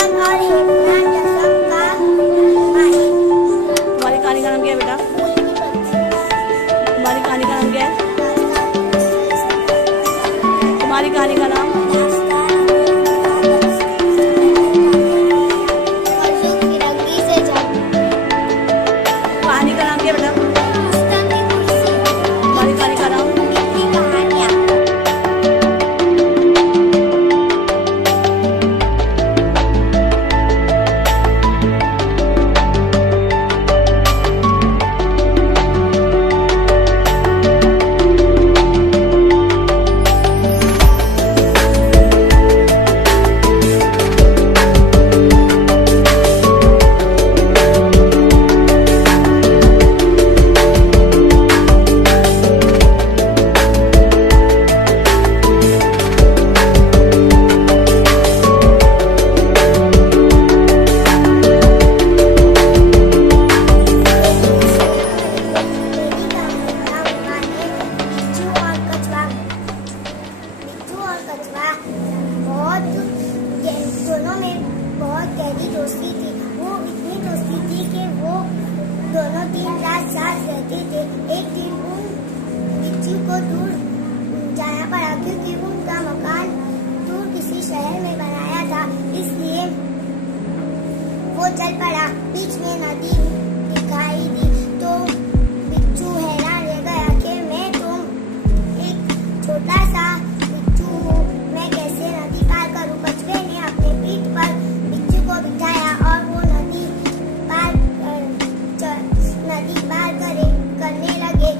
अदब और हिप्नोटिज्म का माहिर। तुम्हारी कहानी का नाम क्या है बेटा? तुम्हारी कहानी का नाम क्या है? तुम्हारी कहानी का नाम? कहानी का नाम क्या है बेटा? तुम्हारी कहानी का नाम? दोनों में बहुत गहरी दोस्ती थी। वो इतनी दोस्ती थी कि वो दोनों दिन रात साथ रहते थे। एक दिन उन बिच्छू को दूर जाना पड़ा क्योंकि उनका मकान दूर किसी शहर में बनाया था, इसलिए वो चल पड़ा। बीच में नदी दिखाई दी तो बिच्छू हैरान रह गया कि मैं तो एक छोटा सा बिच्छू हूँ, मैं कैसे नदी पार करूँ। कछुए ने अपने पीठ पर बिच्छू को बिठाया और वो नदी पार करने लगे।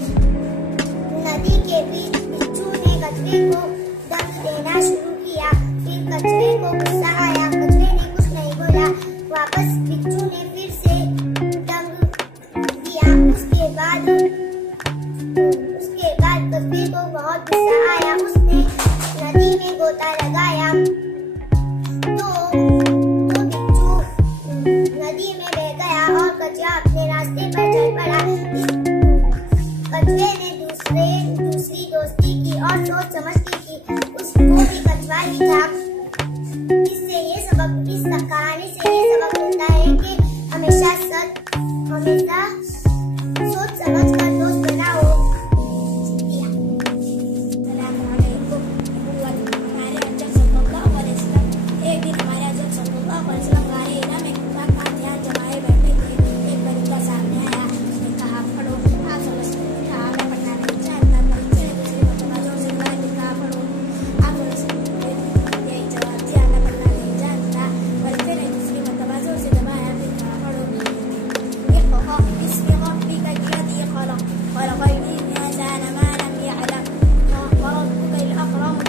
नदी के बीच बिच्छू ने कछुए को दम देना शुरू किया। फिर कछुए को गुस्सा आया। कछुए ने कुछ नहीं बोला। वापस बिच्छू ने फिर से दम दिया। उसके बाद कछुए को बहुत गुस्सा आया। उसने नदी में गोता लगाया तो बिच्छू नदी में बह गया और कछुआ अपने रास्ते पर चल पड़ा। कछुए ने दूसरी दोस्ती की और सोच समझ की उसको भी कछुआ ही था। इस कहानी से ये सबक मिलता है कि हमेशा सोच समझ कर दोस्त बनाओ। एक दिन हमारे हज़रत सल्लल्लाहु अलैहि वसल्लम गारे हिरा में खुदा का ध्यान जमाए बैठे थे। एक परिंदा सामने आया। उसने कहा, पढ़ो। आप समझते कहा, मैं पढ़ना नहीं जानता। परिंदे ने दूसरी मर्तबा जोर से कहा, पढ़ो। आप समझते यही जवाब दिया, मैं पढ़ना नहीं जानता। परिंदे ने दूसरी मर्तबा जोर से दबाया, फिर कहा, पढ़ो। ये कहो, इसके रब्बी का यदी खलक खलकल इंसान मा लम यअलम व रब्बुका अल-अकरम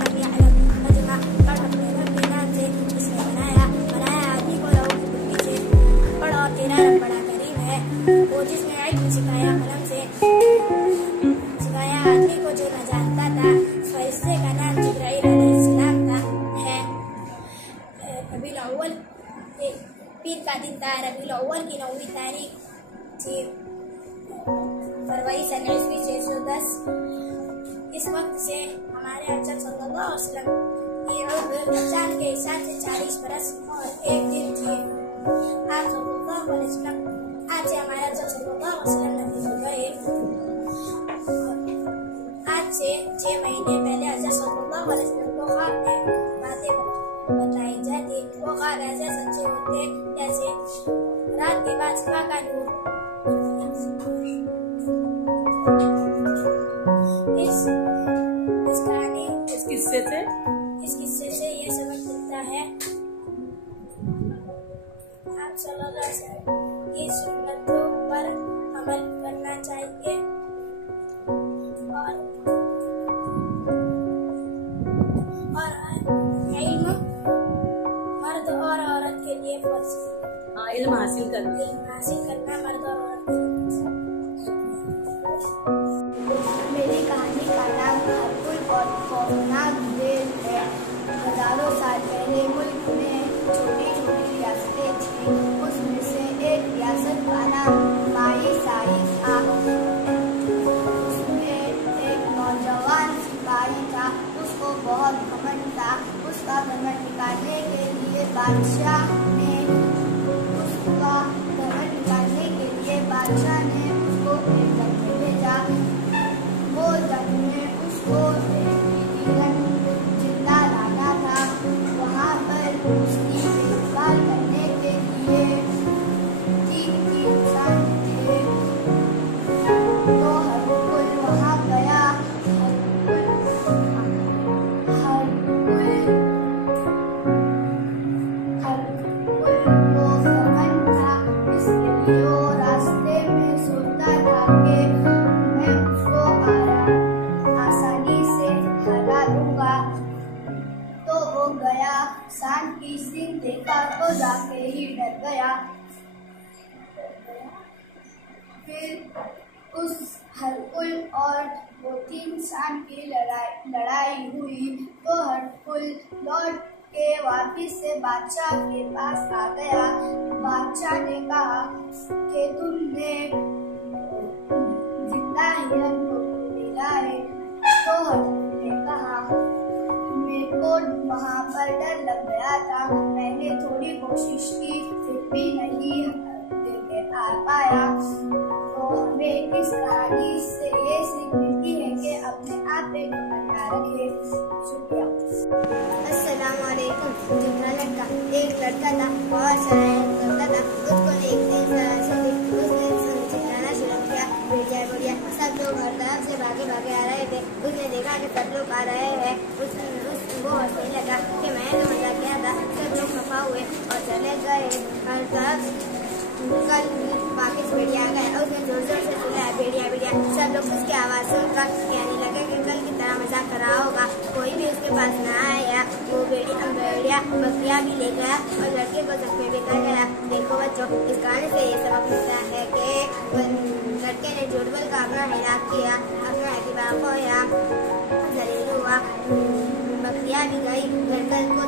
लम यअलम। मजमा पढ़ अपने रब के नाम से जिसने बनाया आदमी को लहू की बुद्धि से। पढ़ और तेरा रब बड़ा करीम है, वो जिसने इल्म सिखाया कलम से सिखाया आदमी को जो न जानता था। फरिश्ते का नाम जिब्राइल अलैहिस्सलाम है। रबीउल अव्वल पीर का दिन था। रबीउल अव्वल की 9वीं तारीख थी फरवरी सन 610। इस वक्त से हमारे हज़रत सल्लल्लाहु अलैहि वसल्लम की उम्र चांद के हिसाब से 40 बरस और 1 दिन थी। आप सल्लल्लाहु अलैहि वसल्लम आज से हमारे हज़रत सल्लल्लाहु अलैहि वसल्लम नबी हो गए। आज से 6 महीने पहले हज़रत सल्लल्लाहु अलैहि वसल्लम को ख्वाब में बातें बताई जाती। वो ख्वाब ऐसे सच्चे होते जैसे रात के बाद सुबह का नूर। इस किस्से से ये सबक मिलता है, आप सल्लल्लाहु अलैहि वसल्लम की सुन्नतों पर अमल करना चाहिए और इल्म मर्द और औरत के लिए फर्ज है। इल्म हासिल करना मर्द और औरत के लिए। मेरी कहानी का नाम अद्भुत और खौफनाक जेल है। हजारों साल पहले मुल्क में छोटी छोटी रियासतें थी। उसमें से एक रियासत का नाम माई साई था। उसमें एक नौजवान सिपाही था। उसको बहुत घमंड था। उस बादशाह ने उसका धन निकालने के लिए बादशाह ने उसको एक जंग में भेजा। वो जंग में उसको जिंदा लाना था। वहाँ पर उसकी देखभाल करने के लिए 3 इंसान थे। तो हरकुल वहाँ गया। हरकुल को समन था, इसके लिए वो रास्ते में सोचता था कि मैं उसको आसानी से हरा दूंगा। तो वो गया, सांड की सींग देखा तो जाके ही डर गया। फिर उस हरकुल और वो 3 सांड की लड़ाई हुई। तो हरकुल लौट के वापिस से बादशाह के पास आ गया। बादशाह ने कहा कि तुमने जिंदा हिरन को मिला है। तो हरकुल ने कहा मेरे को वहाँ पर डर लग गया था, मैंने थोड़ी कोशिश की फिर भी नहीं लेके आ पाया। तो हमें इस कहानी से ये सीख मिलती है कि अपने आप पे बना रखे। शुक्रिया। अस्सलाम वालेकुम। एक लड़का था, बहुत शरारत करता था। उसको एक दिन उसने चिल्लाना शुरू किया, भेड़िया भेड़िया। सब लोग हर तरफ से भागे भागे आ रहे थे। उसने देखा कि सब लोग आ रहे हैं। वो हंसने लगा कि मैंने तो मजा किया था। सब लोग खफा हुए और चले गए। हर तरफ कल वापिस भेड़िया आ गए और उसने जोर जोर से चिल्लाया भेड़िया भेड़िया। सब लोग उसकी आवाज सुनकर कहने लगे कि कल की तरह मजाक कर रहा होगा। कोई भी उसके पास न आया। वो भेड़िया बकरियां भी ले गया और लड़के को जख्मी भी कर गया। देखो बच्चों, इस कहानी से ये सबक मिलता है कि लड़के ने झूठ बोल कर अपना हिलाक किया, अपना एतबार खोया, जलील हुआ, बकरियां भी गई, लड़का को